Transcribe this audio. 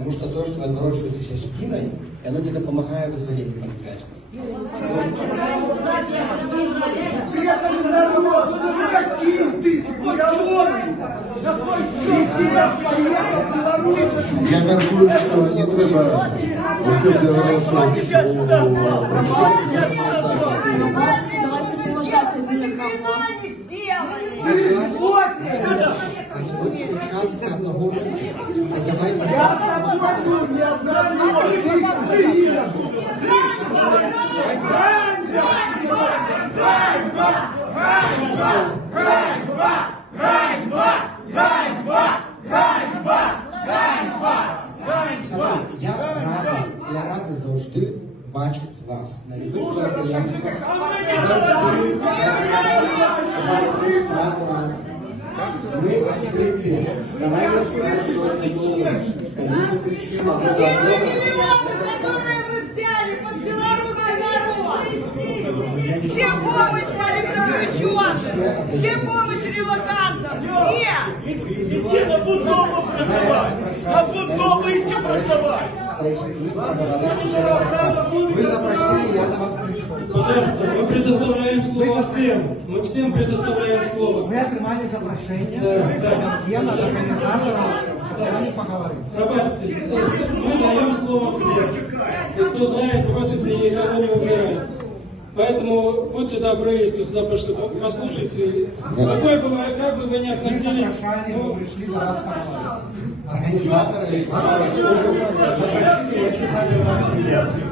Потому что то, что вы отворачиваетесь спиной, оно не допомагает вызволению полицейских. Я мяркую, що не треба Давайте приглашать один одного. Вот сейчас одного давайте. Я радий завжди бачити вас на любих мероприятиях. Завжди справу разом. Ми відкриті. Давайте люди кричимо. Где помощь политзаключенным? Где помощь релокантам? Где? Иди на буддому працювати! На буддому йти працювати! Вы запросили, я на вас пришел. Пожалуйста, мы предоставляем слово всем. Мы всем предоставляем слово. Вы отримали запрошение, Да. я над организатором с вами поговорим. Пробачьте, мы даем слово всем. И кто за и против, никого не выбирает. Поэтому будьте добры, если сюда пришли, послушайте. Какой бы, как бы вы ни относились, Мы пришли до вас поговорить. Организаторы вашего службы запросили, я специально вас приехал.